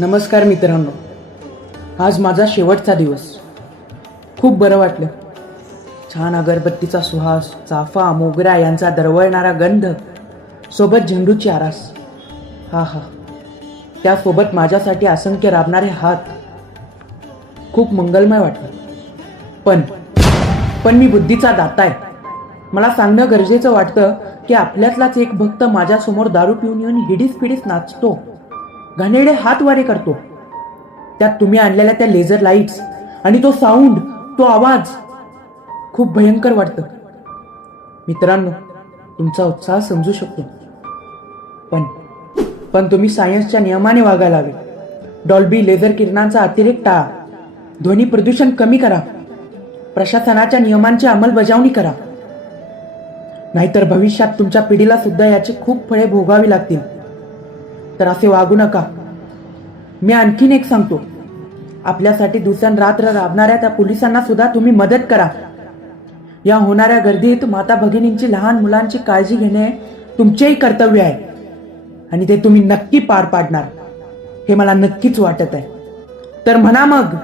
नमस्कार मित्रांनो, आज माझा शेवटचा दिवस. खूप बरं वाटलं. छान अगरबत्तीचा सुहास, चाफा मोगरा यांचा दरवळणारा गंध, सोबत झेंडूची आरास. हा हा, त्यासोबत माझ्यासाठी असंख्य राबणारे हात. खूप मंगलमय वाटलं. पण मी बुद्धीचा दाता आहे. मला सांगणं गरजेचं वाटतं की आपल्यातलाच एक भक्त माझ्यासमोर दारू पिऊन येऊन हिडीस पिडीस नाचतो, घाणेरडे हात वारे करतो. त्यात तुम्ही आणलेल्या त्या लेझर लाईट्स आणि तो साऊंड, तो आवाज खूप भयंकर वाटतं. मित्रांनो, तुमचा उत्साह समजू शकतो, पण तुम्ही सायन्सच्या नियमाने वागायला हवे. डॉल्बी लेझर किरणांचा अतिरेक टाळा, ध्वनी प्रदूषण कमी करा, प्रशासनाच्या नियमांची अंमलबजावणी करा. नाहीतर भविष्यात तुमच्या पिढीला सुद्धा याची खूप फळे भोगावी लागतील. तर असे वागू नका. मी आणखीन एक सांगतो, आपल्यासाठी दिवसरात्र राबणाऱ्या त्या पोलिसांना सुद्धा तुम्ही मदत करा. या होणाऱ्या गर्दीत माता भगिनींची, लहान मुलांची काळजी घेणे तुमचेही कर्तव्य आहे आणि ते तुम्ही नक्की पार पाडणार हे मला नक्कीच वाटत आहे. तर म्हणा मग,